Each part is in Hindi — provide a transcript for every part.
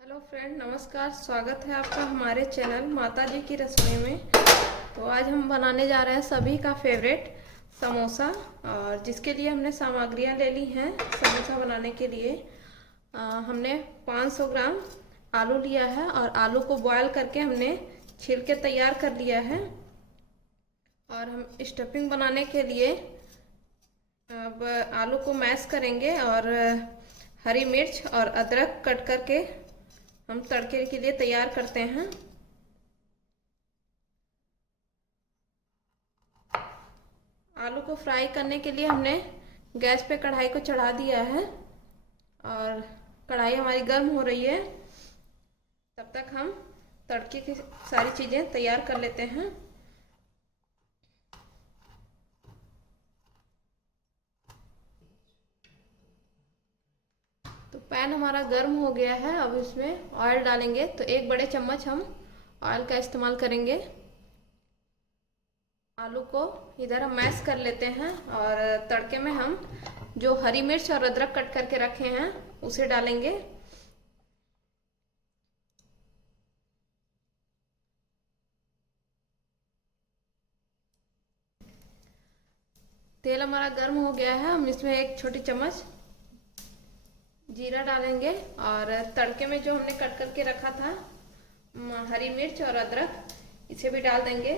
हेलो फ्रेंड, नमस्कार। स्वागत है आपका हमारे चैनल माता जी की रसोई में। तो आज हम बनाने जा रहे हैं सभी का फेवरेट समोसा, और जिसके लिए हमने सामग्रियां ले ली हैं समोसा बनाने के लिए। हमने 500 ग्राम आलू लिया है और आलू को बॉयल करके हमने छील के तैयार कर लिया है। और हम स्टफिंग बनाने के लिए अब आलू को मैश करेंगे और हरी मिर्च और अदरक कट करके हम तड़के के लिए तैयार करते हैं। आलू को फ्राई करने के लिए हमने गैस पे कढ़ाई को चढ़ा दिया है और कढ़ाई हमारी गर्म हो रही है। तब तक हम तड़के की सारी चीज़ें तैयार कर लेते हैं। तो पैन हमारा गर्म हो गया है, अब इसमें ऑयल डालेंगे। तो 1 बड़े चम्मच हम ऑयल का इस्तेमाल करेंगे। आलू को इधर हम मैश कर लेते हैं और तड़के में हम जो हरी मिर्च और अदरक कट करके रखे हैं उसे डालेंगे। तेल हमारा गर्म हो गया है, हम इसमें 1 छोटी चम्मच जीरा डालेंगे और तड़के में जो हमने कट करके रखा था हरी मिर्च और अदरक, इसे भी डाल देंगे।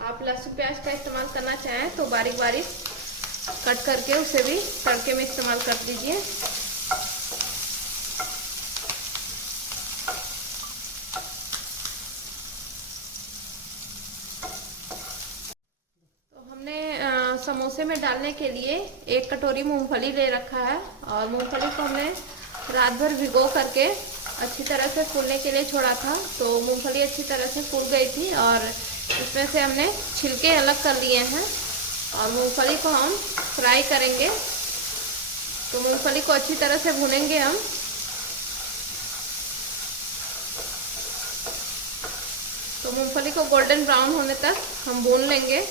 आप लहसुन प्याज का इस्तेमाल करना चाहें तो बारीक बारीक कट करके उसे भी तड़के में इस्तेमाल कर दीजिए। तो हमने समोसे में डालने के लिए 1 कटोरी मूंगफली ले रखा है और मूंगफली को हमने रात भर भिगो करके अच्छी तरह से फूलने के लिए छोड़ा था। तो मूंगफली अच्छी तरह से फूल गई थी और इसमें से हमने छिलके अलग कर लिए हैं और मूंगफली को हम फ्राई करेंगे। तो मूंगफली को अच्छी तरह से भूनेंगे हम। तो मूंगफली को गोल्डन ब्राउन होने तक हम भून लेंगे।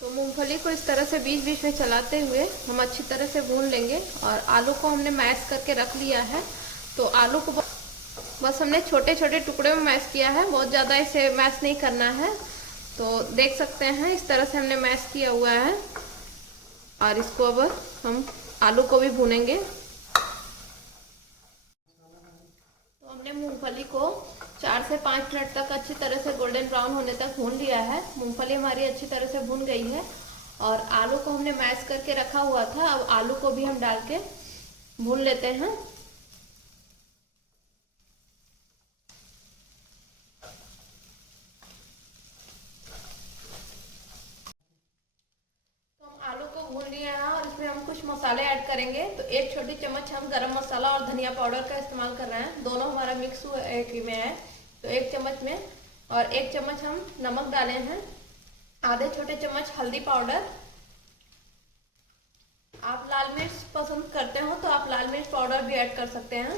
तो मूंगफली को इस तरह से बीच बीच में चलाते हुए हम अच्छी तरह से भून लेंगे। और आलू को हमने मैश करके रख लिया है। तो आलू को बस हमने छोटे छोटे टुकड़े में मैश किया है, बहुत ज़्यादा इसे मैश नहीं करना है। तो देख सकते हैं इस तरह से हमने मैश किया हुआ है और इसको अब हम आलू को भी भूनेंगे। तो हमने मूंगफली को 4 से 5 मिनट तक अच्छी तरह से गोल्डन ब्राउन होने तक भून लिया है। मूंगफली हमारी अच्छी तरह से भून गई है और आलू को हमने मैश करके रखा हुआ था। अब आलू को भी हम डाल के भून लेते हैं। तो हम आलू को भून लिए हैं और इसमें हम कुछ मसाले ऐड करेंगे। तो 1 छोटी चम्मच हम गरम मसाला और धनिया पाउडर का इस्तेमाल कर रहे हैं। दोनों हमारा मिक्स हुआ एक में है। तो 1 चम्मच में और 1 चम्मच हम नमक डाले हैं। आधे छोटे चम्मच हल्दी पाउडर। आप लाल मिर्च पसंद करते हो तो आप लाल मिर्च पाउडर भी ऐड कर सकते हैं।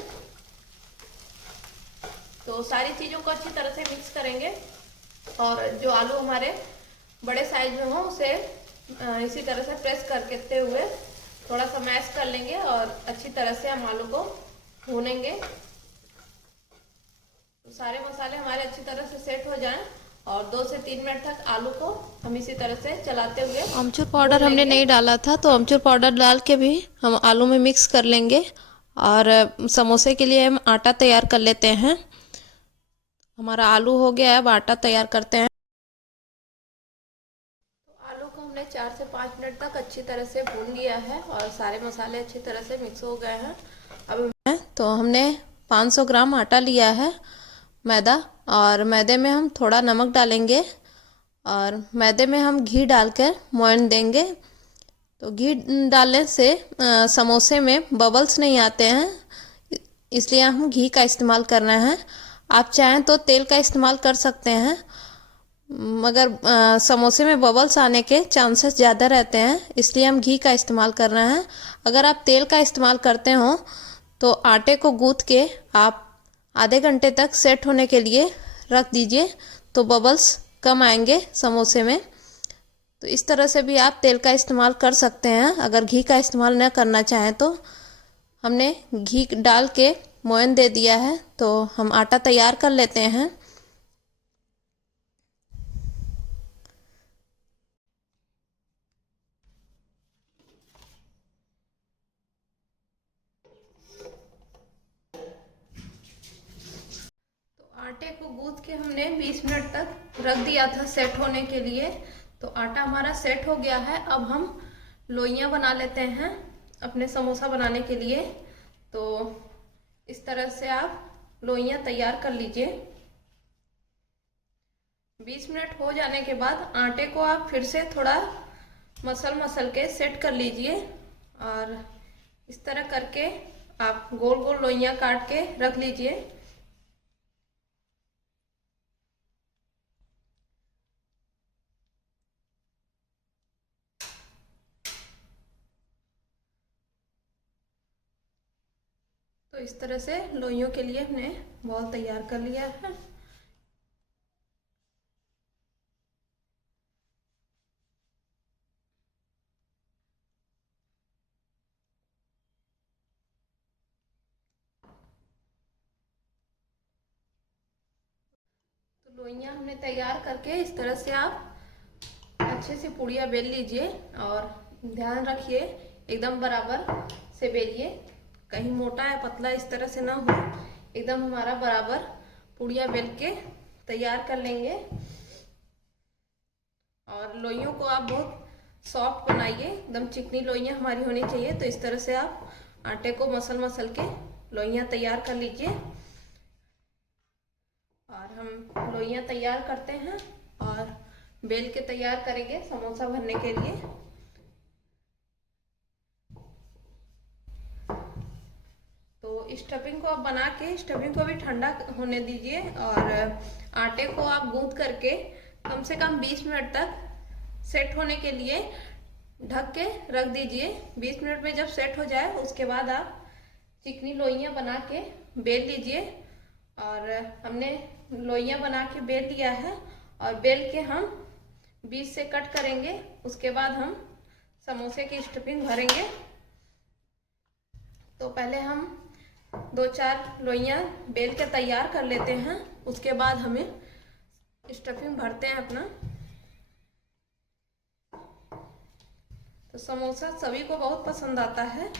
तो सारी चीज़ों को अच्छी तरह से मिक्स करेंगे और जो आलू हमारे बड़े साइज में हो उसे इसी तरह से प्रेस करते हुए थोड़ा सा मैश कर लेंगे और अच्छी तरह से हम आलू को भूनेंगे। तो सारे मसाले हमारे अच्छी तरह से सेट हो जाएं और 2 से 3 मिनट तक आलू को हम इसी तरह से चलाते हुए। अमचूर पाउडर हमने नहीं डाला था, तो अमचूर पाउडर डाल के भी हम आलू में मिक्स कर लेंगे। और समोसे के लिए हम आटा तैयार कर लेते हैं। हमारा आलू हो गया है, अब आटा तैयार करते हैं। तो आलू को हमने 4 से 5 मिनट तक अच्छी तरह से भून लिया है और सारे मसाले अच्छी तरह से मिक्स हो गए हैं। अब तो हमने 500 ग्राम आटा लिया है मैदा, और मैदे में हम थोड़ा नमक डालेंगे और मैदे में हम घी डालकर मोयन देंगे। तो घी डालने से समोसे में बबल्स नहीं आते हैं, इसलिए हम घी का इस्तेमाल करना है। आप चाहें तो तेल का इस्तेमाल कर सकते हैं, मगर समोसे में बबल्स आने के चांसेस ज़्यादा रहते हैं, इसलिए हम घी का इस्तेमाल कर रहे हैं। अगर आप तेल का इस्तेमाल करते हो तो आटे को गूंथ के आप आधे घंटे तक सेट होने के लिए रख दीजिए, तो बबल्स कम आएंगे समोसे में। तो इस तरह से भी आप तेल का इस्तेमाल कर सकते हैं अगर घी का इस्तेमाल न करना चाहें तो। हमने घी डाल के मोयन दे दिया है, तो हम आटा तैयार कर लेते हैं। आटे को गूंथ के हमने 20 मिनट तक रख दिया था सेट होने के लिए। तो आटा हमारा सेट हो गया है। अब हम लोइयां बना लेते हैं अपने समोसा बनाने के लिए। तो इस तरह से आप लोइयां तैयार कर लीजिए। 20 मिनट हो जाने के बाद आटे को आप फिर से थोड़ा मसल के सेट कर लीजिए, और इस तरह करके आप गोल गोल लोइयां काट के रख लीजिए। तो इस तरह से लोइयों के लिए हमने बॉल तैयार कर लिया है। तो लोइयां हमने तैयार करके इस तरह से आप अच्छे से पूड़ियाँ बेल लीजिए, और ध्यान रखिए एकदम बराबर से बेलिए, कहीं मोटा या पतला इस तरह से ना हो। एकदम हमारा बराबर पूड़ियाँ बेल के तैयार कर लेंगे। और लोइयों को आप बहुत सॉफ्ट बनाइए, एकदम चिकनी लोइयां हमारी होनी चाहिए। तो इस तरह से आप आटे को मसल के लोइयां तैयार कर लीजिए। और हम लोइयां तैयार करते हैं और बेल के तैयार करेंगे समोसा भरने के लिए। तो स्टफिंग को आप बना के स्टफिंग को भी ठंडा होने दीजिए, और आटे को आप गूंथ करके कम से कम 20 मिनट तक सेट होने के लिए ढक के रख दीजिए। 20 मिनट में जब सेट हो जाए उसके बाद आप चिकनी लोइयां बना के बेल लीजिए। और हमने लोइयां बना के बेल लिया है, और बेल के हम बीच से कट करेंगे। उसके बाद हम समोसे की स्टफिंग भरेंगे। तो पहले हम 2-4 लोइयां बेल के तैयार कर लेते हैं, उसके बाद हमें स्टफिंग भरते हैं अपना। तो समोसा सभी को बहुत पसंद आता है।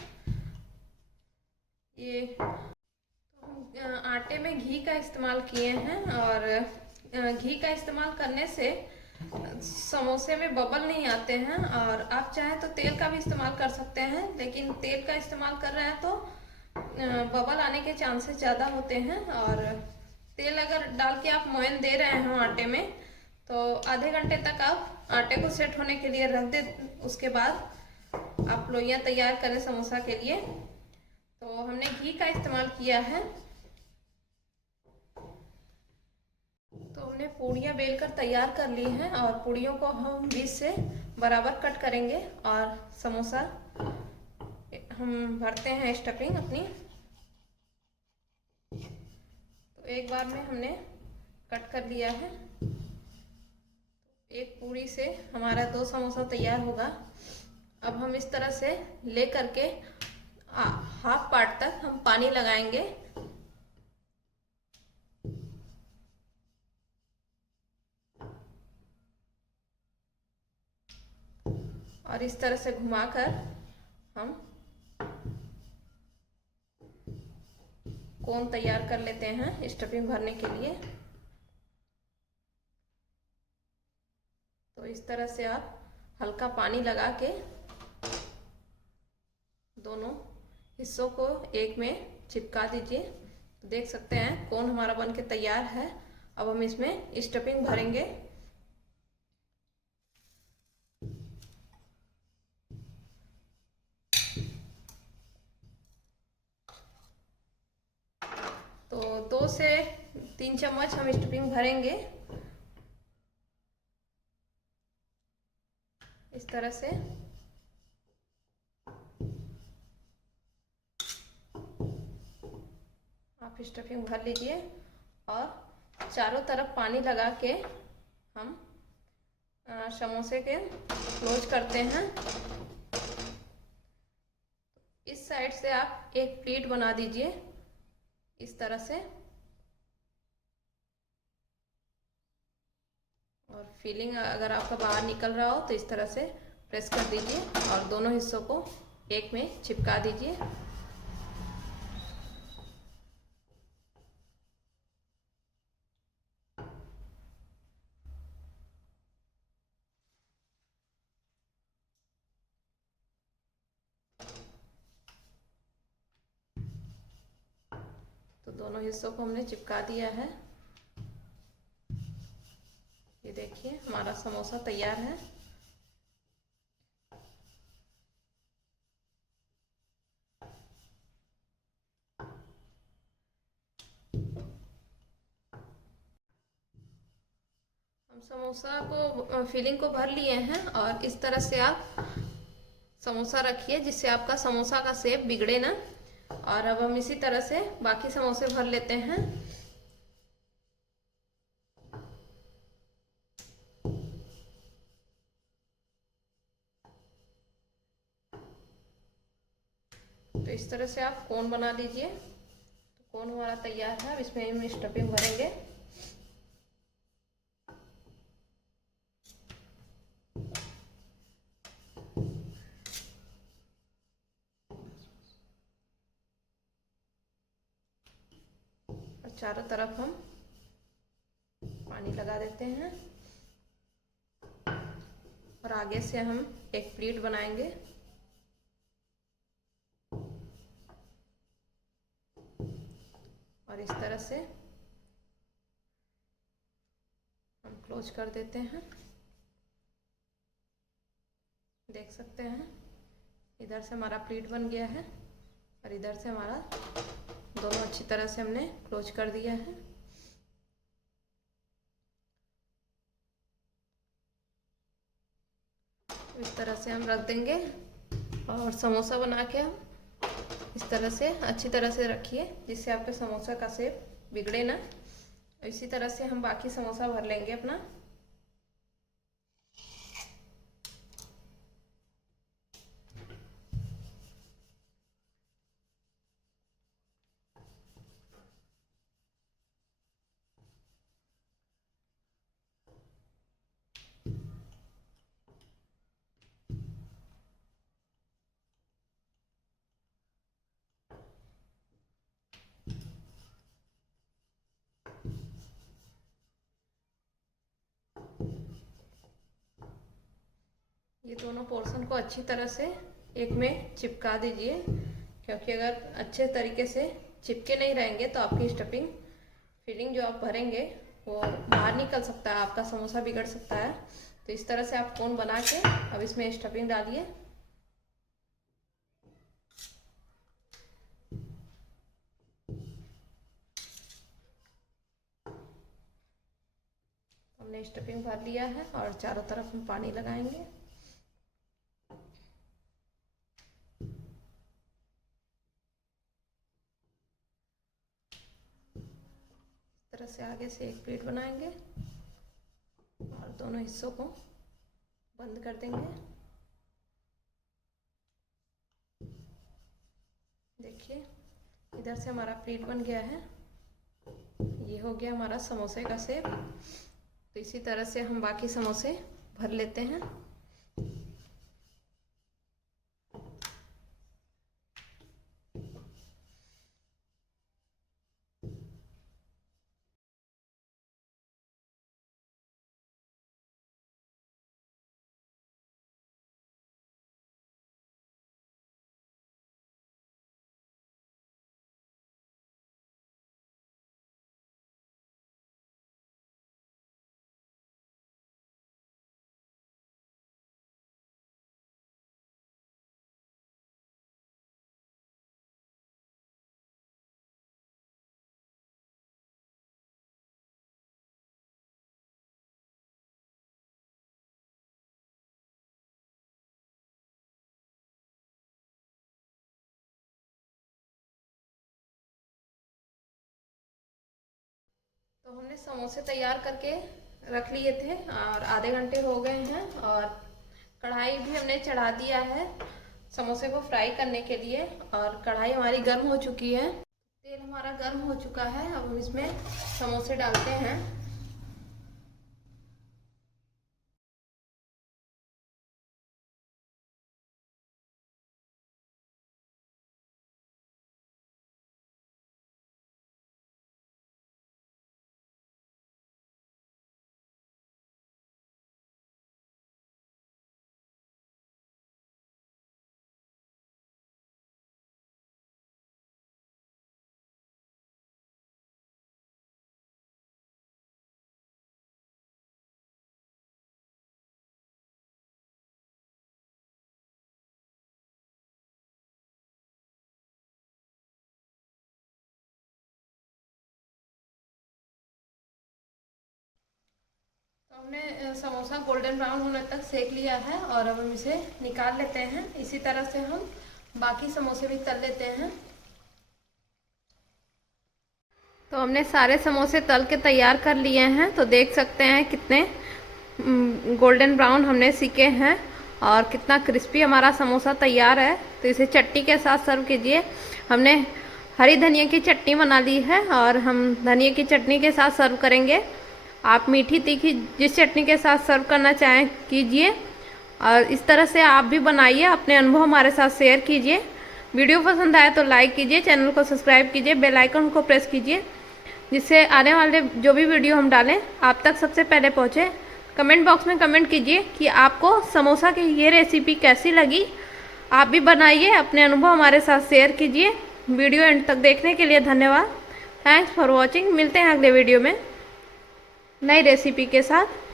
ये तो आटे में घी का इस्तेमाल किए हैं, और घी का इस्तेमाल करने से समोसे में बबल नहीं आते हैं। और आप चाहें तो तेल का भी इस्तेमाल कर सकते हैं, लेकिन तेल का इस्तेमाल कर रहे हैं तो बबल आने के चांसेस ज़्यादा होते हैं। और तेल अगर डाल के आप मोयन दे रहे हो आटे में, तो आधे घंटे तक आप आटे को सेट होने के लिए रख दे। उसके बाद आप लोइयां तैयार करें समोसा के लिए। तो हमने घी का इस्तेमाल किया है। तो हमने पूड़ियाँ बेलकर तैयार कर ली हैं, और पूड़ियों को हम बीच से बराबर कट करेंगे, और समोसा हम भरते हैं स्टफिंग अपनी। तो एक बार में हमने कट कर लिया है। एक पूड़ी से हमारा 2 समोसा तैयार होगा। अब हम इस तरह से ले करके हाफ पार्ट तक हम पानी लगाएंगे, और इस तरह से घुमाकर हम कोन तैयार कर लेते हैं स्टफिंग भरने के लिए। तो इस तरह से आप हल्का पानी लगा के दोनों हिस्सों को एक में चिपका दीजिए। तो देख सकते हैं कोन हमारा बन के तैयार है। अब हम इसमें स्टफिंग भरेंगे। तो 2 से 3 चम्मच हम स्टफिंग भरेंगे। इस तरह से आप स्टफिंग भर लीजिए और चारों तरफ पानी लगा के हम समोसे के क्लोज करते हैं। इस साइड से आप एक प्लेट बना दीजिए इस तरह से, और फिलिंग अगर आपका बाहर निकल रहा हो तो इस तरह से प्रेस कर दीजिए और दोनों हिस्सों को एक में चिपका दीजिए। तो दोनों हिस्सों को हमने चिपका दिया है। ये देखिए हमारा समोसा तैयार है। हम समोसा को फिलिंग को भर लिए हैं और इस तरह से आप समोसा रखिए जिससे आपका समोसा का शेप बिगड़े ना। और अब हम इसी तरह से बाकी समोसे भर लेते हैं। तो इस तरह से आप कोन बना लीजिए। तो कोन हमारा तैयार है। अब इसमें हम स्टफिंग भरेंगे। और चारों तरफ हम पानी लगा देते हैं और आगे से हम एक प्लेट बनाएंगे। और इस तरह से हम क्लोज कर देते हैं। देख सकते हैं इधर से हमारा प्लेट बन गया है और इधर से हमारा दोनों अच्छी तरह से हमने क्लोज कर दिया है। इस तरह से हम रख देंगे और समोसा बना के हम इस तरह से अच्छी तरह से रखिए जिससे आपके समोसा का शेप बिगड़े ना। इसी तरह से हम बाकी समोसा भर लेंगे अपना। ये दोनों पोर्शन को अच्छी तरह से एक में चिपका दीजिए, क्योंकि अगर अच्छे तरीके से चिपके नहीं रहेंगे तो आपकी स्टफिंग फिलिंग जो आप भरेंगे वो बाहर निकल सकता है, आपका समोसा बिगड़ सकता है। तो इस तरह से आप कोन बना के अब इसमें स्टफिंग डालिए। हमने स्टफिंग भर लिया है और चारों तरफ हम पानी लगाएंगे। इस तरह से आगे से एक प्लेट बनाएंगे और दोनों हिस्सों को बंद कर देंगे। देखिए इधर से हमारा प्लेट बन गया है। ये हो गया हमारा समोसे का शेप। तो इसी तरह से हम बाकी समोसे भर लेते हैं। तो हमने समोसे तैयार करके रख लिए थे और आधे घंटे हो गए हैं और कढ़ाई भी हमने चढ़ा दिया है समोसे को फ्राई करने के लिए और कढ़ाई हमारी गर्म हो चुकी है। तेल हमारा गर्म हो चुका है। अब हम इसमें समोसे डालते हैं। तो हमने समोसा गोल्डन ब्राउन होने तक सेक लिया है और अब हम इसे निकाल लेते हैं। इसी तरह से हम बाकी समोसे भी तल लेते हैं। तो हमने सारे समोसे तल के तैयार कर लिए हैं। तो देख सकते हैं कितने गोल्डन ब्राउन हमने सीखे हैं और कितना क्रिस्पी हमारा समोसा तैयार है। तो इसे चटनी के साथ सर्व कीजिए। हमने हरी धनिया की चटनी बना ली है और हम धनिया की चटनी के साथ सर्व करेंगे। आप मीठी तीखी जिस चटनी के साथ सर्व करना चाहें कीजिए और इस तरह से आप भी बनाइए। अपने अनुभव हमारे साथ शेयर कीजिए। वीडियो पसंद आए तो लाइक कीजिए, चैनल को सब्सक्राइब कीजिए, बेल आइकन को प्रेस कीजिए जिससे आने वाले जो भी वीडियो हम डालें आप तक सबसे पहले पहुँचे। कमेंट बॉक्स में कमेंट कीजिए कि आपको समोसा की ये रेसिपी कैसी लगी। आप भी बनाइए, अपने अनुभव हमारे साथ शेयर कीजिए। वीडियो एंड तक देखने के लिए धन्यवाद। Thanks for watching. मिलते हैं अगले वीडियो में नई रेसिपी के साथ।